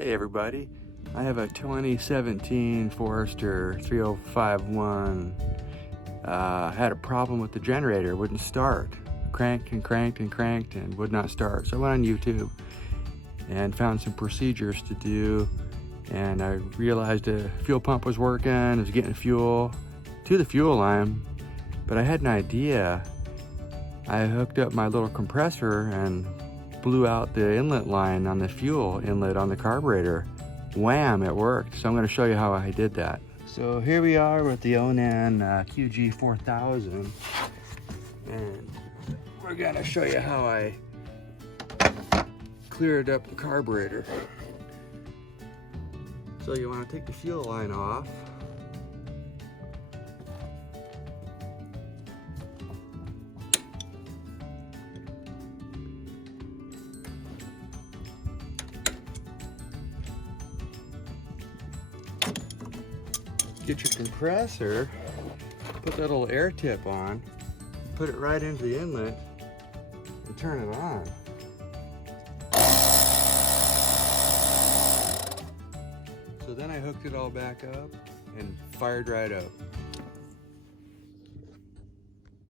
Hey everybody, I have a 2017 Forester 3051. Had a problem with the generator, wouldn't start. Cranked and would not start. So I went on YouTube and found some procedures to do, and I realized the fuel pump was working, I was getting fuel to the fuel line, but I had an idea. I hooked up my little compressor and blew out the inlet line on the fuel inlet on the carburetor. Wham, it worked. So I'm going to show you how I did that. So here we are with the Onan QG4000, and we're going to show you how I cleared up the carburetor. So you want to take the fuel line off. Get your compressor, put that little air tip on, put it right into the inlet, and turn it on. So then I hooked it all back up and fired right up.